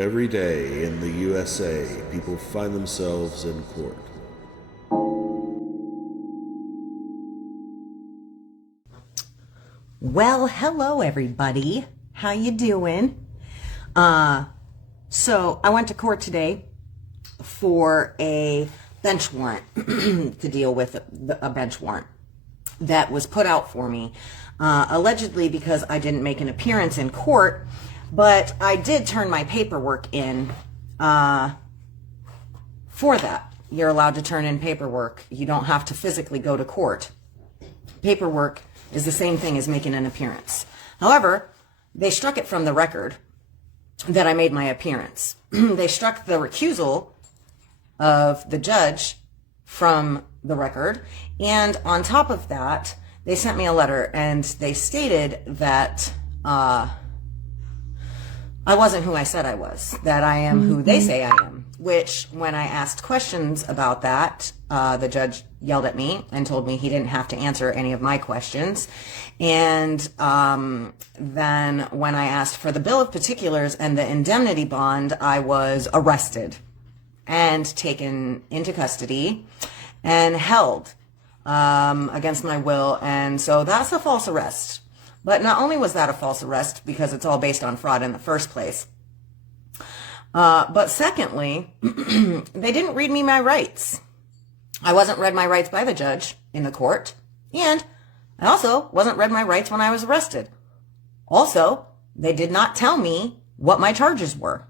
Every day in the USA, people find themselves in court. Well, hello everybody. How you doing? So I went to court today for a bench warrant to deal with a bench warrant that was put out for me, allegedly because I didn't make an appearance in court, but I did turn my paperwork in for that. You're allowed to turn in paperwork. You don't have to physically go to court. Paperwork is the same thing as making an appearance. However, they struck it from the record that I made my appearance. They struck the recusal of the judge from the record, and on top of that, they sent me a letter and they stated that I wasn't who I said I was, that I am who they say I am, which when I asked questions about that, the judge yelled at me and told me he didn't have to answer any of my questions. And then when I asked for the bill of particulars and the indemnity bond, I was arrested and taken into custody and held against my will. And so that's a false arrest. But not only was that a false arrest because it's all based on fraud in the first place, but secondly, they didn't read me my rights. I wasn't read my rights by the judge in the court, and I also wasn't read my rights when I was arrested. Also, they did not tell me what my charges were.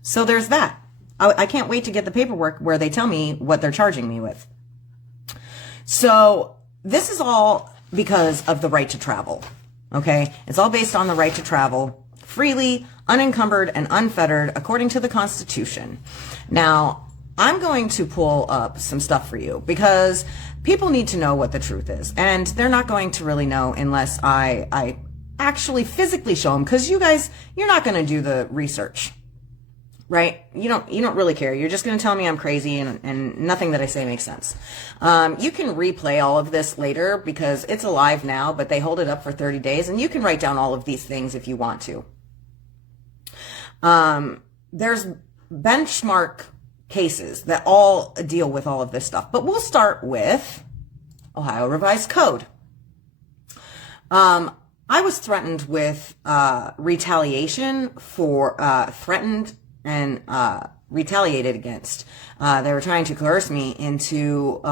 So there's that. I can't wait to get the paperwork where they tell me what they're charging me with. So this is all because of the right to travel. Okay? It's all based on the right to travel freely, unencumbered, and unfettered according to the Constitution. Now, I'm going to pull up some stuff for you because people need to know what the truth is. And they're not going to really know unless I actually physically show them, because you guys, you're not going to do the research, right? You don't really care. You're just going to tell me I'm crazy and nothing that I say makes sense. You can replay all of this later because it's alive now, but they hold it up for 30 days and you can write down all of these things if you want to. There's benchmark cases that all deal with all of this stuff, but we'll start with Ohio Revised Code. I was threatened with retaliation for threatened and retaliated against. They were trying to coerce me into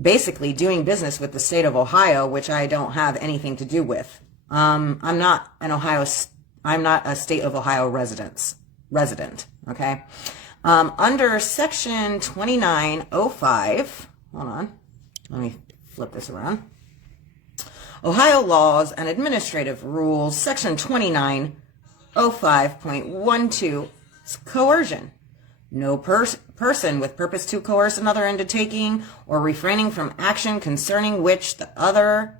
basically doing business with the state of Ohio, which I don't have anything to do with. I'm not a state of Ohio resident, okay? Under section 2905, hold on, let me flip this around. Ohio laws and administrative rules, section 2905.12, coercion. No person with purpose to coerce another into taking or refraining from action concerning which the other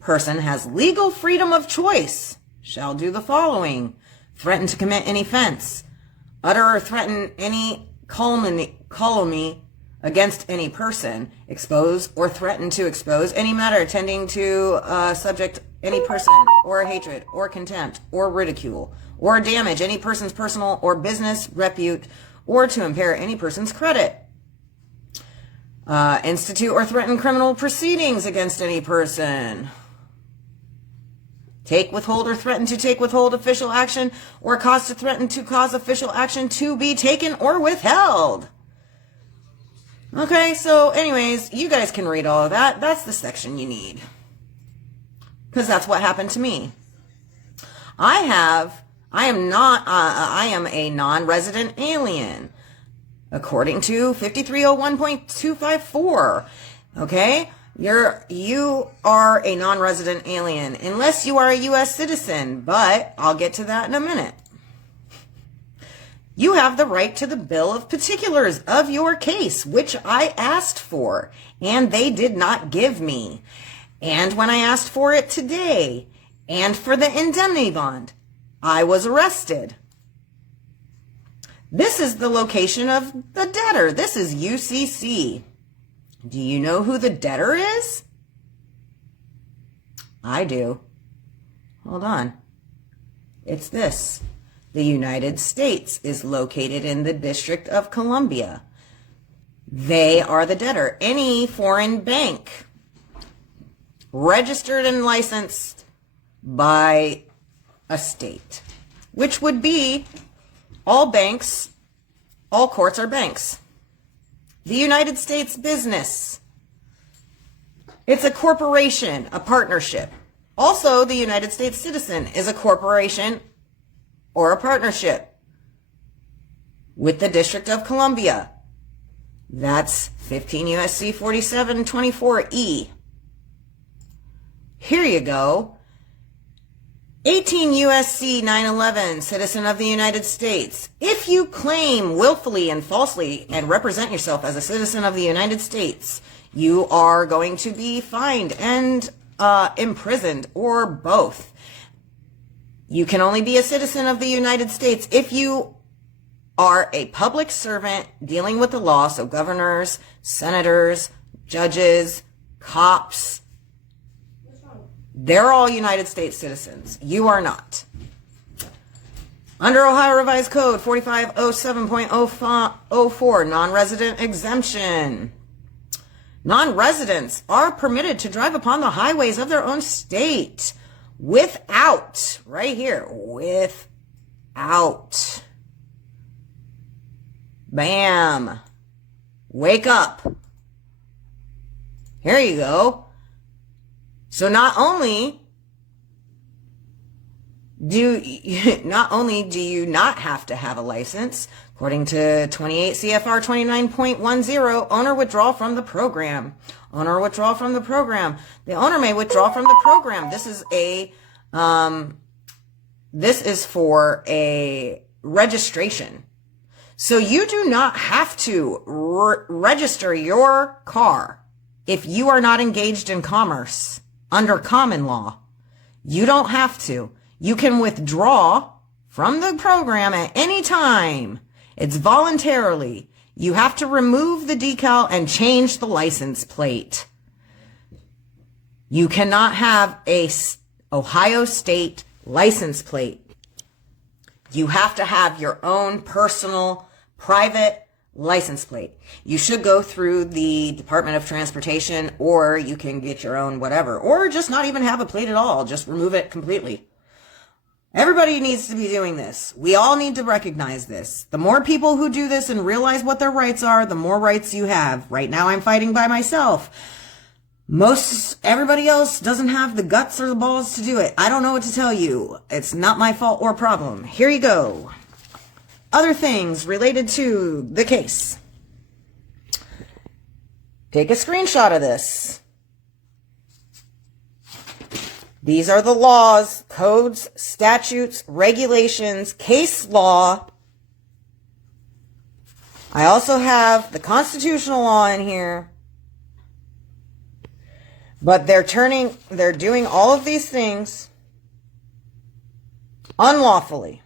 person has legal freedom of choice shall do the following: threaten to commit any offense, utter or threaten any calumny against any person, expose or threaten to expose any matter tending to subject any person, or hatred, or contempt, or ridicule, or damage any person's personal or business repute, or to impair any person's credit. Institute or threaten criminal proceedings against any person. Take, withhold, or threaten to take, withhold official action, or cause to threaten to cause official action to be taken or withheld. Okay, so anyways, you guys can read all of that. That's the section you need, because that's what happened to me. I am a non-resident alien, according to 5301.254. Okay? You are a non-resident alien unless you are a U.S. citizen, but I'll get to that in a minute. You have the right to the bill of particulars of your case, which I asked for, and they did not give me. And when I asked for it today, and for the indemnity bond, I was arrested. This is the location of the debtor. This is UCC. Do you know who the debtor is? I do. Hold on. It's this. The United States is located in the District of Columbia. They are the debtor. Any foreign bank registered and licensed by a state, which would be all banks, all courts are banks. The United States business. It's a corporation, a partnership. Also, the United States citizen is a corporation or a partnership with the District of Columbia. That's 15 U.S.C. 4724E. Here you go. 18 U.S.C. 911, citizen of the United States. If you claim willfully and falsely and represent yourself as a citizen of the United States, you are going to be fined and imprisoned, or both. You can only be a citizen of the United States if you are a public servant dealing with the law, so governors, senators, judges, cops. They're all United States citizens. You are not. Under Ohio Revised Code 4507.04, non-resident exemption. Non-residents are permitted to drive upon the highways of their own state without, right here, without. Bam. Wake up. Here you go. So not only do you not have to have a license, according to 28 CFR 29.10, owner withdrawal from the program. Owner withdrawal from the program. The owner may withdraw from the program. This is for a registration. So you do not have to register your car if you are not engaged in commerce. Under common law, you don't have to. You can withdraw from the program at any time. It's voluntarily. You have to remove the decal and change the license plate. You cannot have a Ohio State license plate. You have to have your own personal, private license plate. You should go through the Department of Transportation, or you can get your own whatever, or just not even have a plate at all. Just remove it completely. Everybody needs to be doing this. We all need to recognize this. The more people who do this and realize what their rights are, the more rights you have. Right now I'm fighting by myself. Everybody else doesn't have the guts or the balls to do it. I don't know what to tell you. It's not my fault or problem. Here you go. Other things related to the case. Take a screenshot of this. These are the laws, codes, statutes, regulations, case law. I also have the constitutional law in here. But they're doing all of these things unlawfully.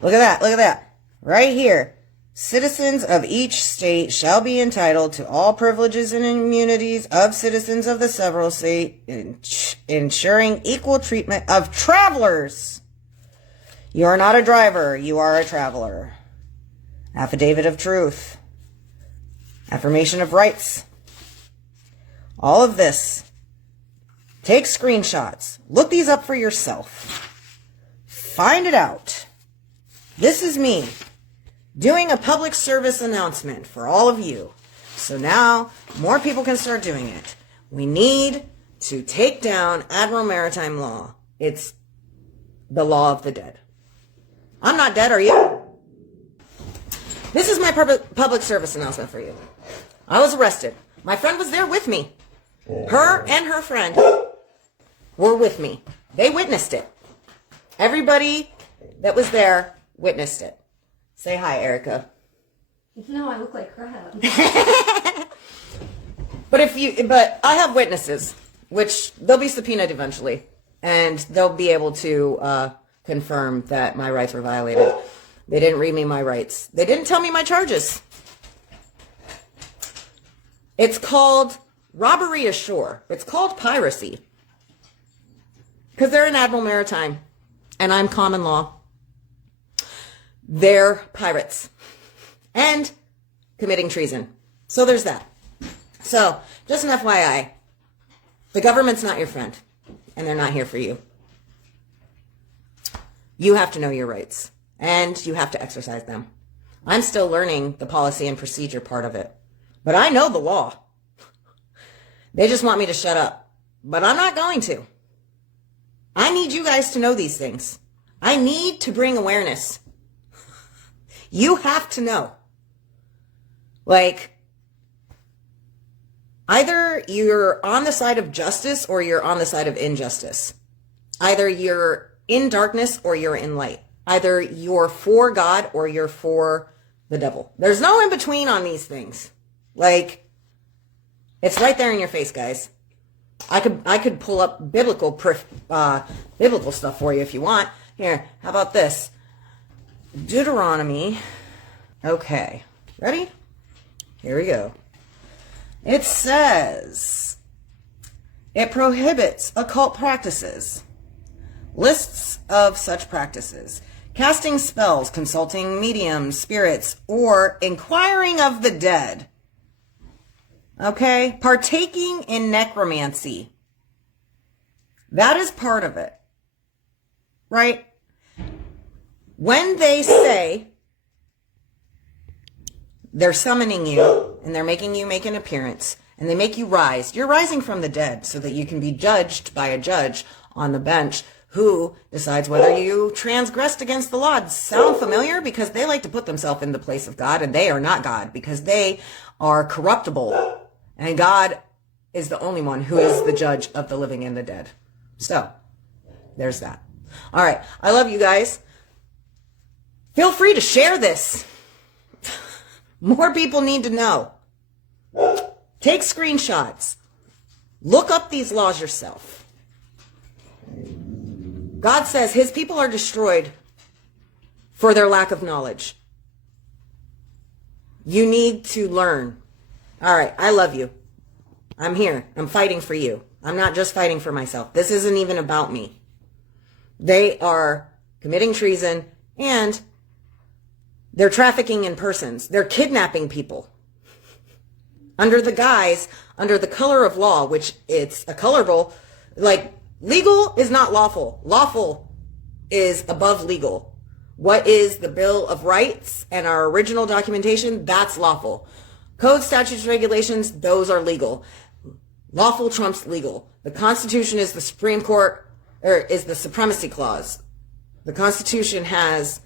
Look at that, look at that. Right here. Citizens of each state shall be entitled to all privileges and immunities of citizens of the several states, ensuring equal treatment of travelers. You are not a driver, you are a traveler. Affidavit of truth. Affirmation of rights. All of this. Take screenshots. Look these up for yourself. Find it out. This is me doing a public service announcement for all of you. So now more people can start doing it. We need to take down Admiral Maritime Law. It's the law of the dead. I'm not dead, are you? This is my public service announcement for you. I was arrested. My friend was there with me. Her and her friend were with me. They witnessed it. Everybody that was there witnessed it. Say hi, Erica. No, I look like crap. But I have witnesses, which they'll be subpoenaed eventually, and they'll be able to confirm that my rights were violated. They didn't read me my rights. They didn't tell me my charges. It's called robbery ashore. It's called piracy. because they're an Admiral Maritime and I'm common law. They're pirates and committing treason. So there's that. So just an FYI, the government's not your friend and they're not here for you. You have to know your rights and you have to exercise them. I'm still learning the policy and procedure part of it, but I know the law. They just want me to shut up, but I'm not going to. I need you guys to know these things. I need to bring awareness. You have to know. Like, either you're on the side of justice or you're on the side of injustice. Either you're in darkness or you're in light. Either you're for God or you're for the devil. There's no in between on these things. Like, it's right there in your face, guys. I could pull up biblical stuff for you if you want. Here, how about this? Deuteronomy. Okay, ready? Here we go. It says, it prohibits occult practices, lists of such practices, casting spells, consulting mediums, spirits, or inquiring of the dead. Okay? Partaking in necromancy. That is part of it. Right? When they say they're summoning you and they're making you make an appearance and they make you rise, you're rising from the dead so that you can be judged by a judge on the bench who decides whether you transgressed against the law. Sound familiar? Because they like to put themselves in the place of God, and they are not God because they are corruptible. And God is the only one who is the judge of the living and the dead. So, there's that. All right. I love you guys. Feel free to share this. More people need to know. Take screenshots. Look up these laws yourself. God says his people are destroyed for their lack of knowledge. You need to learn. All right, I love you. I'm here. I'm fighting for you. I'm not just fighting for myself. This isn't even about me. They are committing treason and they're trafficking in persons. They're kidnapping people. Under the guise, under the color of law, which it's a colorable, like, legal is not lawful. Lawful is above legal. What is the Bill of Rights and our original documentation? That's lawful. Code, statutes, regulations, those are legal. Lawful trumps legal. The Constitution is the Supreme Court, or is the Supremacy Clause. The Constitution has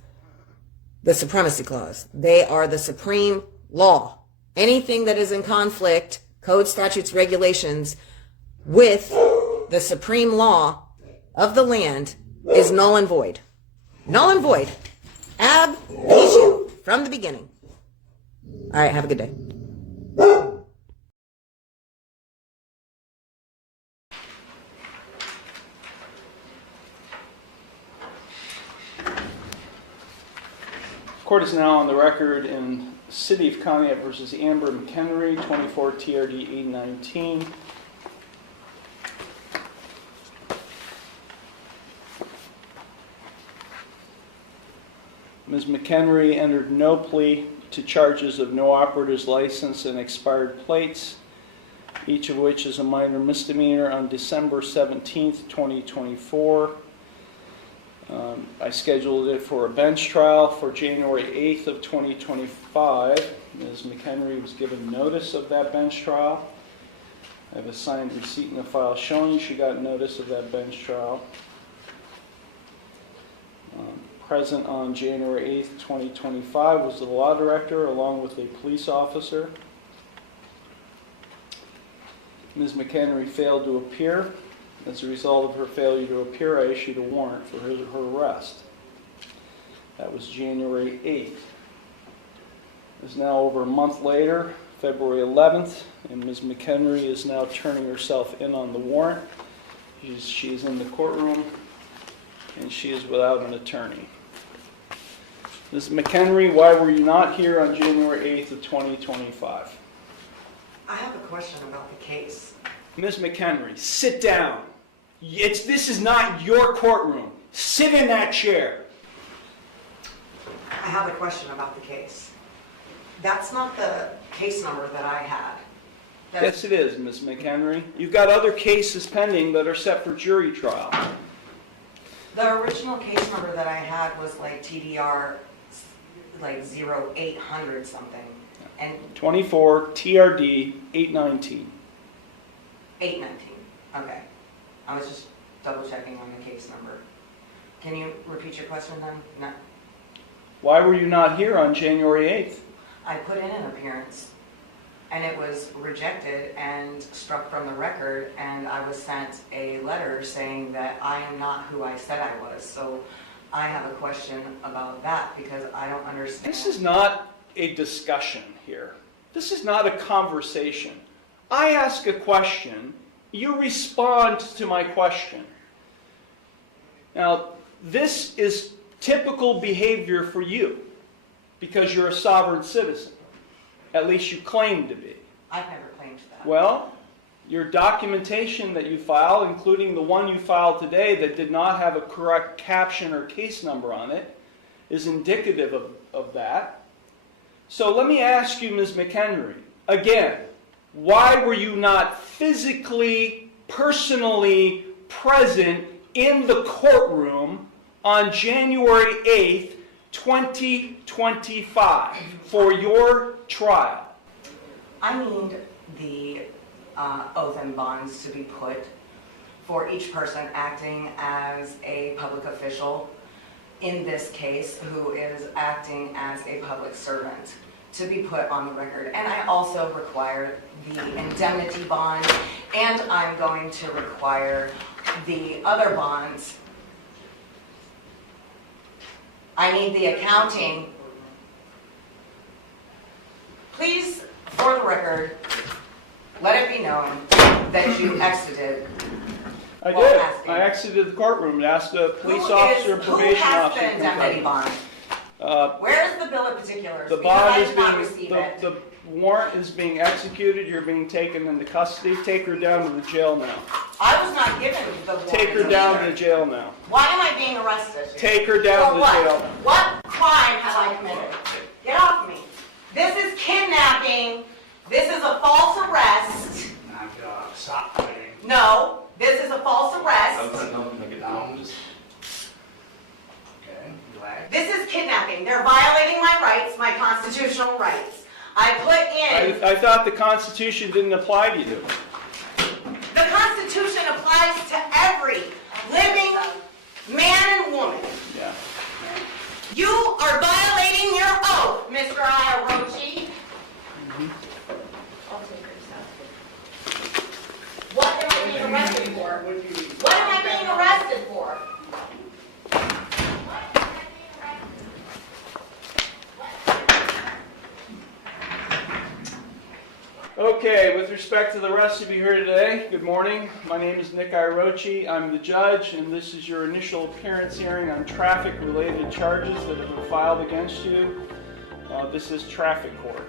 the Supremacy Clause. They are the supreme law. Anything that is in conflict, code, statutes, regulations, with the supreme law of the land is null and void. Null and void. Ab initio. From the beginning. All right, have a good day. Court is now on the record in City of Conneaut versus Amber McHenry, 24 TRD 819. Ms. McHenry entered no plea to charges of no operator's license and expired plates, each of which is a minor misdemeanor, on December 17th, 2024. I scheduled it for a bench trial for January 8th of 2025. Ms. McHenry was given notice of that bench trial. I have a signed receipt in the file showing she got notice of that bench trial. Present on January 8th, 2025 was the law director along with a police officer. Ms. McHenry failed to appear. As a result of her failure to appear, I issued a warrant for her arrest. That was January 8th. It's now over a month later, February 11th, and Ms. McHenry is now turning herself in on the warrant. She is in the courtroom, and she is without an attorney. Ms. McHenry, why were you not here on January 8th of 2025? I have a question about the case. Ms. McHenry, sit down. This is not your courtroom. Sit in that chair. I have a question about the case. That's not the case number that I had. Yes, it is, Ms. McHenry. You've got other cases pending that are set for jury trial. The original case number that I had was like TDR, like 0800 something, and 24 TRD 819. 819. Okay. I was just double checking on the case number. Can you repeat your question then? No. Why were you not here on January 8th? I put in an appearance, and it was rejected and struck from the record, and I was sent a letter saying that I am not who I said I was. So I have a question about that because I don't understand. This is not a discussion here. This is not a conversation. I ask a question, you respond to my question. Now, this is typical behavior for you because you're a sovereign citizen. At least you claim to be. I've never claimed that. Well, your documentation that you file, including the one you filed today that did not have a correct caption or case number on it, is indicative of that. So let me ask you, Ms. McHenry, again, why were you not physically, personally present in the courtroom on January 8th, 2025 for your trial? I need the oath and bonds to be put for each person acting as a public official in this case who is acting as a public servant to be put on the record. And I also require the indemnity bond, and I'm going to require the other bonds. I need the accounting. Please, for the record, let it be known that you exited. I while did. asking. I exited the courtroom and asked a police officer and probation Who has officer the to confirm. indemnity bond? Where is the bill of particulars? The Because bond I is did not being, receive it. the warrant is being executed. You're being taken into custody. Take her down to the jail now. I was not given the warrant. Take her down to either. the jail now. Why am I being arrested? Take her down For to the what? jail. What crime have I committed? Get off me. This is kidnapping. This is a false arrest. Stop fighting. No, this is a false arrest. Okay, relax. This is kidnapping. They're violating my rights, my constitutional rights. I put in, I thought the Constitution didn't apply to you. the Constitution applies to every living man and woman. Yeah. You are violating your oath, Mr. Iarocci. I'll take her stuff. What am I being arrested for? What am I being arrested for? Okay, with respect to the rest of you here today, good morning. My name is Nick Iarocci. I'm the judge, and this is your initial appearance hearing on traffic-related charges that have been filed against you. This is traffic court.